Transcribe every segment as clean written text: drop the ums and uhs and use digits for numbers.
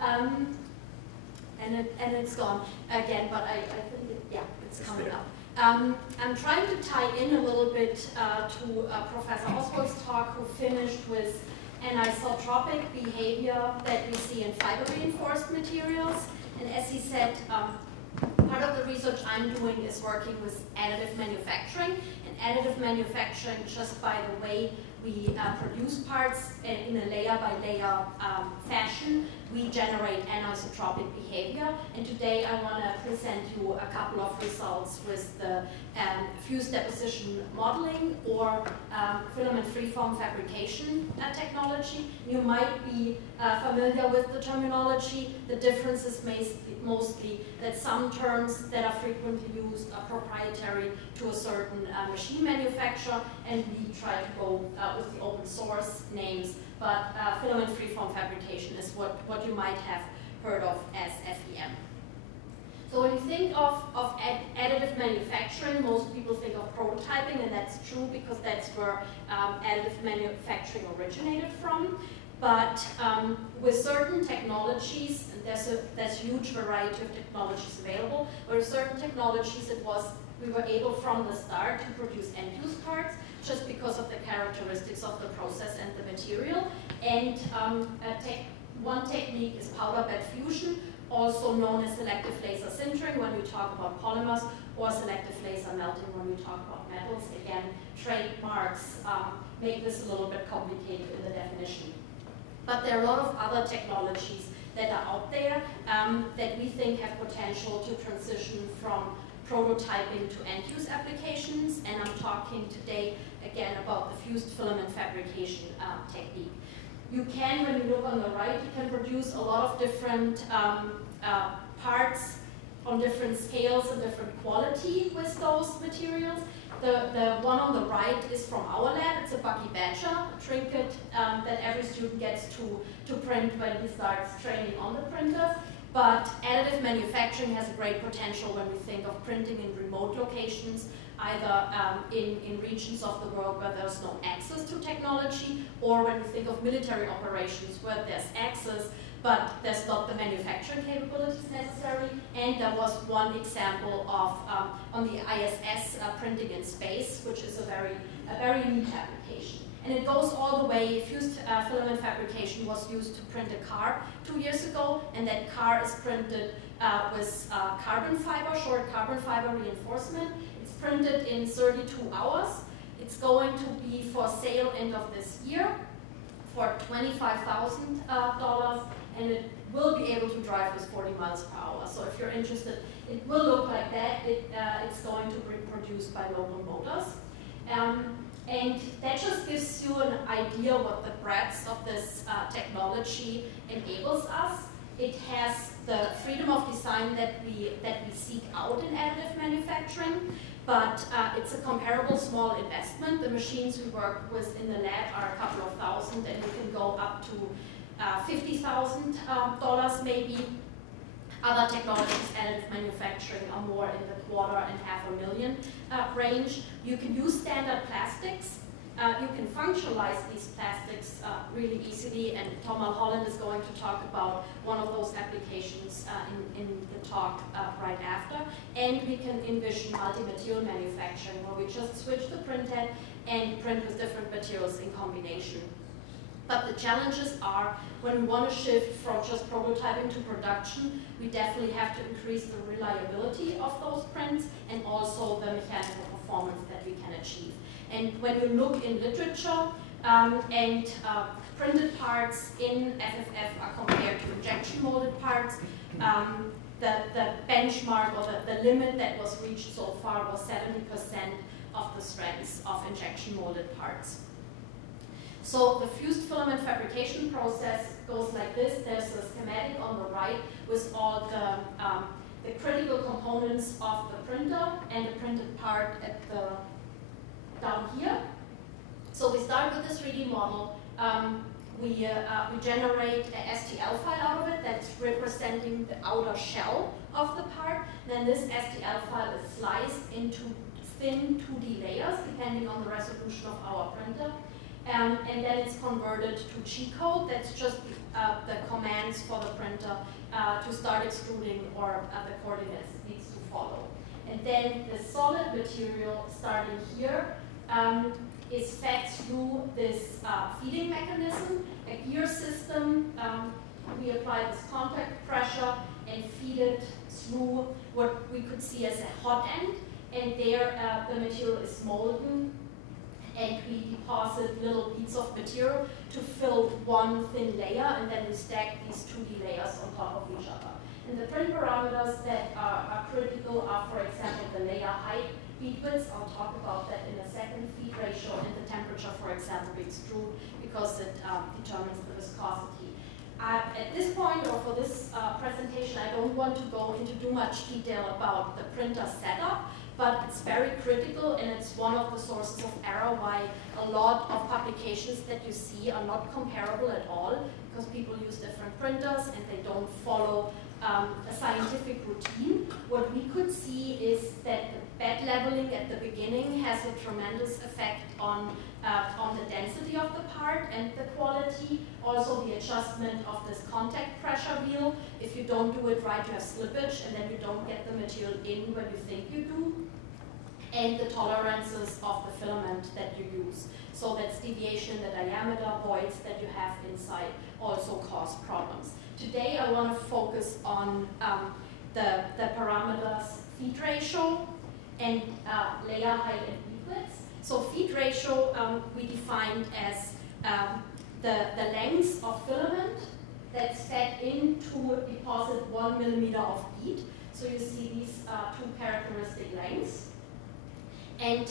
And it's gone again, but I think it's coming up. I'm trying to tie in a little bit to Professor Oswald's talk, who finished with anisotropic behavior that we see in fiber reinforced materials. And as he said, part of the research I'm doing is working with additive manufacturing. And additive manufacturing, just by the way we produce parts in a layer by layer fashion, we generate anisotropic behavior. And today I want to present you a couple of results with the fused deposition modeling or filament freeform fabrication technology. You might be familiar with the terminology. The difference is mostly that some terms that are frequently used are proprietary to a certain machine manufacturer, and we try to go with the open source names. But filament freeform fabrication is what you might have heard of as FEM. So when you think of additive manufacturing, most people think of prototyping, and that's true because that's where additive manufacturing originated from. But with certain technologies, and there's a huge variety of technologies available, with certain technologies we were able from the start to produce end-use parts just because of the characteristics of the process and the material. And one technique is powder bed fusion, also known as selective laser sintering when we talk about polymers, or selective laser melting when we talk about metals. Again, trademarks make this a little bit complicated in the definition. But there are a lot of other technologies that are out there that we think have potential to transition from prototyping to end-use applications, and I'm talking today again about the fused filament fabrication technique. You can, when you look on the right, you can produce a lot of different parts on different scales and different quality with those materials. The one on the right is from our lab. It's a Bucky Badger, a trinket that every student gets to print when he starts training on the printer. But additive manufacturing has a great potential when we think of printing in remote locations, either in regions of the world where there's no access to technology, or when we think of military operations where there's access, but there's not the manufacturing capabilities necessary. And there was one example of on the ISS printing in space, which is a very neat application. And it goes all the way. Fused filament fabrication was used to print a car 2 years ago, and that car is printed with carbon fiber, short carbon fiber reinforcement. It's printed in 32 hours. It's going to be for sale end of this year for $25,000, and it will be able to drive with 40 miles per hour. So if you're interested, it will look like that. It's going to be produced by Local Motors. And that just gives you an idea what the breadth of this technology enables us. It has the freedom of design that we seek out in additive manufacturing, but it's a comparable small investment. The machines we work with in the lab are a couple of thousand, and you can go up to $50,000 maybe. Other technologies, additive manufacturing, are more in the $250,000 and $500,000 range. You can use standard plastics. You can functionalize these plastics really easily, and Tom Mulholland is going to talk about one of those applications in the talk right after. And we can envision multi-material manufacturing, where we just switch the printhead and print with different materials in combination. But the challenges are, when we want to shift from just prototyping to production, we definitely have to increase the reliability of those prints and also the mechanical performance that we can achieve. And when you look in literature, printed parts in FFF are compared to injection molded parts, the benchmark or the limit that was reached so far was 70% of the strengths of injection molded parts. So the fused filament fabrication process goes like this. There's a schematic on the right with all the critical components of the printer and the printed part at down here. So we start with this 3D model. We generate an STL file out of it that's representing the outer shell of the part. Then this STL file is sliced into thin 2D layers depending on the resolution of our printer. And then it's converted to G code. That's just the commands for the printer to start extruding, or the coordinates it needs to follow. And then the solid material starting here is fed through this feeding mechanism, a gear system. We apply this contact pressure and feed it through what we could see as a hot end, and there the material is molten, and we deposit little bits of material to fill one thin layer, and then we stack these 2D layers on top of each other. And the print parameters that are critical are, for example, the layer height, feed width. I'll talk about that in a second. Feed ratio, and the temperature, for example, we extrude, because it determines the viscosity. At this point, or for this presentation, I don't want to go into too much detail about the printer setup, but it's very critical, and it's one of the sources of error why a lot of publications that you see are not comparable at all, because people use different printers and they don't follow a scientific routine. What we could see is that the bed leveling at the beginning has a tremendous effect on the density of the part and the quality. Also the adjustment of this contact pressure wheel. If you don't do it right, you have slippage, and then you don't get the material in when you think you do. And the tolerances of the filament that you use. So that's deviation in the diameter, voids that you have inside also cause problems. Today I want to focus on the parameters feed ratio and layer height and feed width. So feed ratio we defined as the length of filament that's fed into deposit 1 millimeter of bead. So you see these two characteristic lengths. And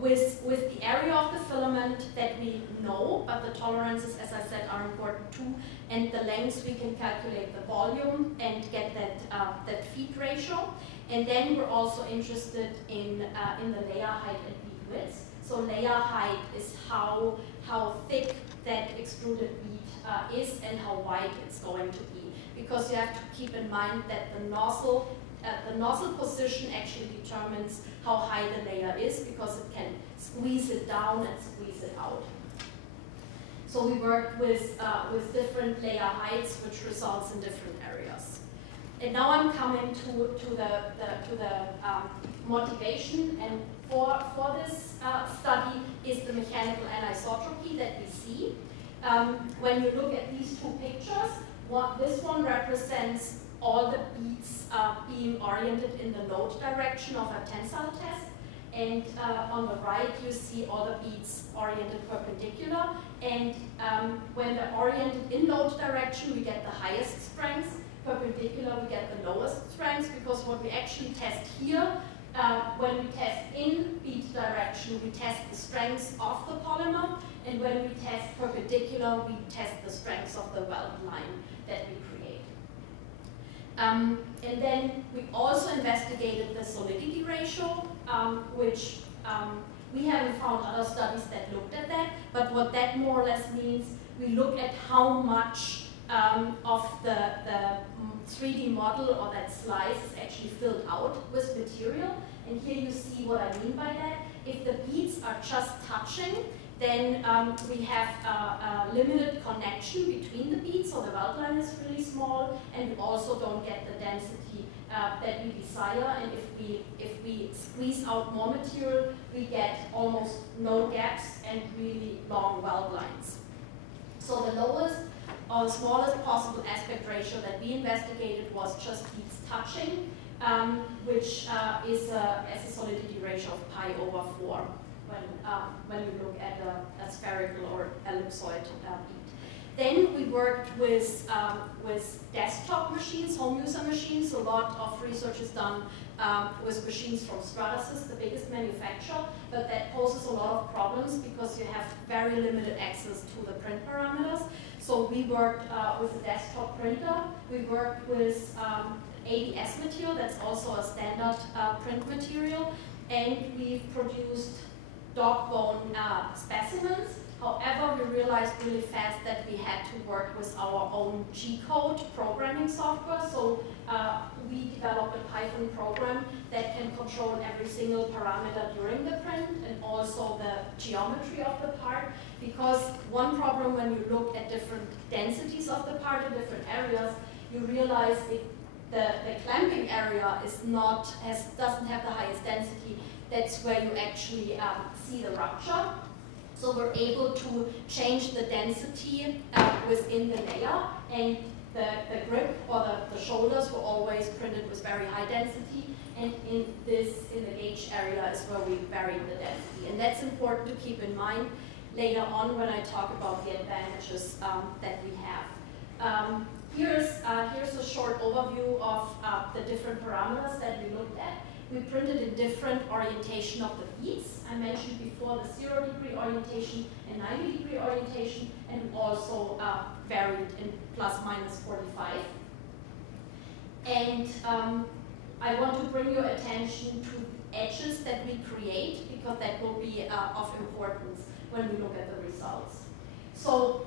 with the area of the filament that we know, but the tolerances, as I said, are important too, and the lengths, we can calculate the volume and get that feed ratio. And then we're also interested in the layer height and bead width. So layer height is how thick that extruded bead is and how wide it's going to be. Because you have to keep in mind that the nozzle position actually determines how high the layer is, because it can squeeze it down and squeeze it out. So we worked with different layer heights, which results in different areas. And now I'm coming to the motivation, and for this study is the mechanical anisotropy that we see. When you look at these two pictures, this one represents all the beads being oriented in the load direction of a tensile test. And on the right, you see all the beads oriented perpendicular. And when they're oriented in load direction, we get the highest strength. Perpendicular, we get the lowest strength, because what we actually test here, when we test in bead direction, we test the strength of the polymer. And when we test perpendicular, we test the strength of the weld line that we create. And then we also investigated the solidity ratio, which we haven't found other studies that looked at that, but what that more or less means, we look at how much of the 3D model or that slice is actually filled out with material. And here you see what I mean by that. If the beads are just touching, then we have a limited connection between the beads, so the weld line is really small, and we also don't get the density that we desire. And if we squeeze out more material, we get almost no gaps and really long weld lines. So the lowest or the smallest possible aspect ratio that we investigated was just beads touching, which is a solidity ratio of pi/4. When you look at a spherical or ellipsoid bead. Then we worked with desktop machines, home user machines. A lot of research is done with machines from Stratasys, the biggest manufacturer, but that poses a lot of problems because you have very limited access to the print parameters. So we worked with a desktop printer. We worked with ABS material, that's also a standard print material, and we've produced dog bone specimens. However, we realized really fast that we had to work with our own G-code programming software. So we developed a Python program that can control every single parameter during the print and also the geometry of the part. Because one problem when you look at different densities of the part in different areas you realize if the clamping area doesn't have the highest density, that's where you actually see the rupture. So we're able to change the density within the layer, and the grip or the shoulders were always printed with very high density, and in the gauge area is where we varied the density. And that's important to keep in mind later on when I talk about the advantages that we have. Here's a short overview of the different parameters that we looked at. We printed in different orientation of the beads. I mentioned before the 0-degree orientation and 90-degree orientation, and we also varied in plus minus 45. And I want to bring your attention to edges that we create, because that will be of importance when we look at the results. So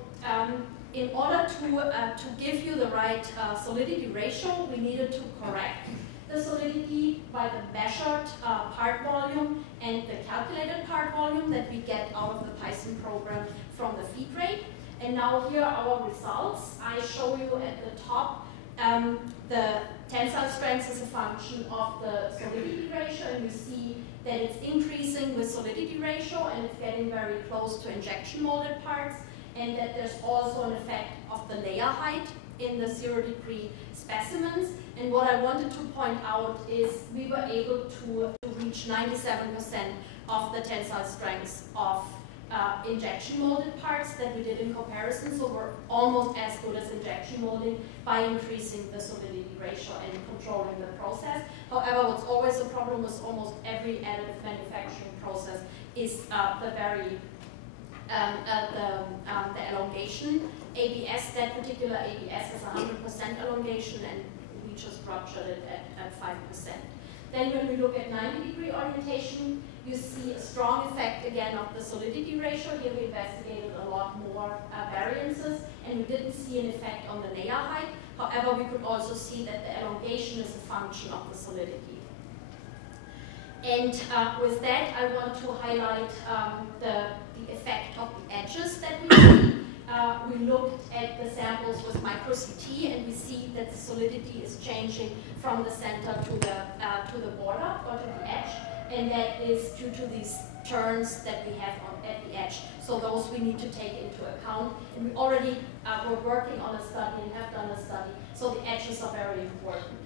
in order to give you the right solidity ratio, we needed to correct the solidity by the measured part volume and the calculated part volume that we get out of the Python program from the feed rate. And now here are our results. I show you at the top the tensile strength is a function of the solidity ratio, and you see that it's increasing with solidity ratio and it's getting very close to injection molded parts, and that there's also an effect of the layer height in the 0-degree specimens. And what I wanted to point out is we were able to reach 97% of the tensile strengths of injection molded parts that we did in comparison. So we're almost as good as injection molding by increasing the solidity ratio and controlling the process. However, what's always a problem with almost every additive manufacturing process is the elongation. ABS, that particular ABS has 100% elongation, and we just ruptured it at 5%. Then when we look at 90-degree orientation, you see a strong effect again of the solidity ratio. Here we investigated a lot more variances, and we didn't see an effect on the layer height. However, we could also see that the elongation is a function of the solidity. And with that, I want to highlight the effect of the edges that we see. We looked at the samples with micro-CT, and we see that the solidity is changing from the center to the border or to the edge, and that is due to these turns that we have at the edge. So those we need to take into account, and we already were working on a study and have done a study. So the edges are very important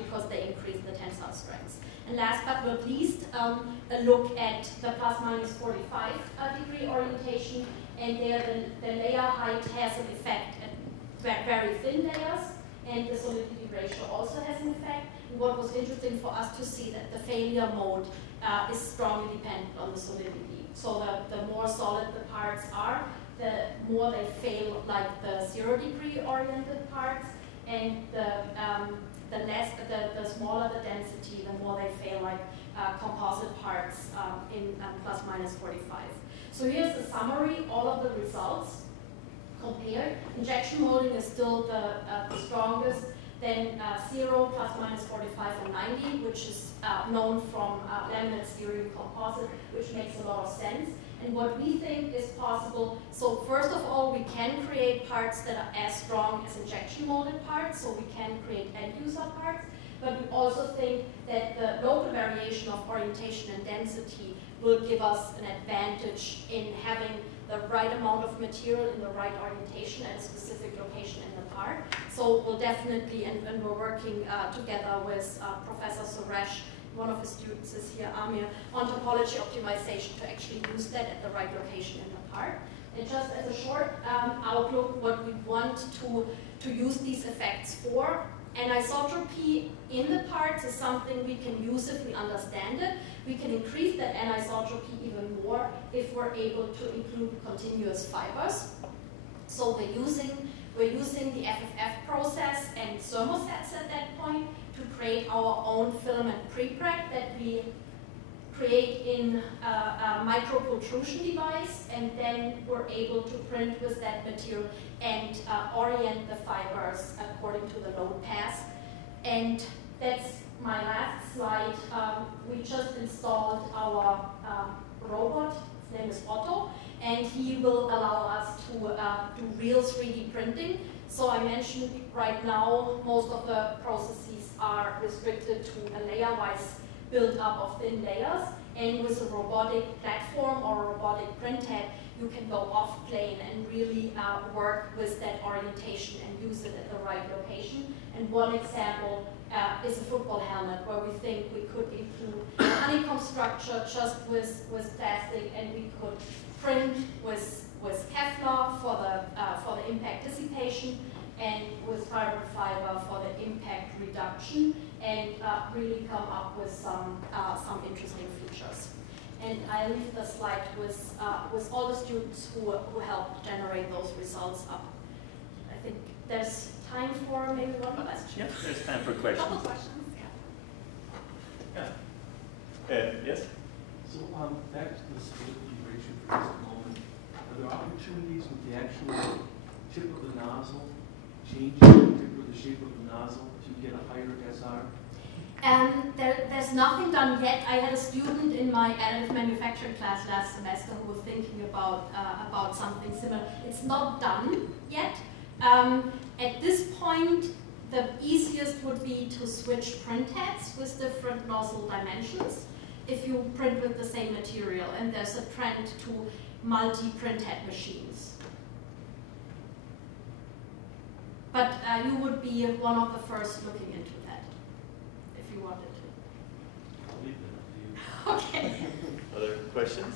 because they increase the tensile strengths. And last but not least, a look at the plus minus 45 degree orientation. And there the layer height has an effect at very thin layers, and the solidity ratio also has an effect. And what was interesting for us to see that the failure mode is strongly dependent on the solidity. So the more solid the parts are, the more they fail like the 0-degree oriented parts, and the smaller the density, the more they fail like composite parts in plus minus 45. So here's the summary, all of the results compared. Injection molding is still the strongest, then 0, plus minus 45, and 90, which is known from laminate stereo composite, which makes a lot of sense. And what we think is possible, so first of all, we can create parts that are as strong as injection molded parts, so we can create end user parts, but we also think that the local variation of orientation and density will give us an advantage in having the right amount of material in the right orientation at a specific location in the part. So we'll definitely, and we're working together with Professor Suresh, one of his students is here, Amir, on topology optimization to actually use that at the right location in the part. And just as a short outlook, what we want to use these effects for, anisotropy in the parts is something we can use if we understand it. We can increase that anisotropy even more if we're able to include continuous fibers. So we're using the FFF process and thermosets at that point to create our own filament prepreg that we create in a micro protrusion device, and then we're able to print with that material and orient the fibers according to the load path. And that's my last slide. We just installed our robot. His name is Otto, and he will allow us to do real 3D printing. So I mentioned right now most of the processes are restricted to a layer-wise build-up of thin layers, and with a robotic platform or a robotic printhead, you can go off-plane and really work with that orientation and use it at the right location. And one example is a football helmet, where we think we could include honeycomb structure just with plastic, and we could print with Kevlar for the impact dissipation, and with carbon fiber for the impact reduction, and really come up with some interesting features. And I leave the slide with all the students who helped generate those results up. I think there's time for maybe one question. Yep, there's time for questions. A couple questions, yeah. Yes? So back to the stability ratio for just a moment. Are there opportunities with the actual tip of the nozzle changing the tip or the shape of the nozzle to get a higher SR? There's nothing done yet. I had a student in my additive manufacturing class last semester who was thinking about something similar. It's not done yet. At this point, the easiest would be to switch print heads with different nozzle dimensions if you print with the same material, and there's a trend to multi-print head machines. But you would be one of the first looking into that, if you wanted to. I'll leave that up to you. Okay. Other questions?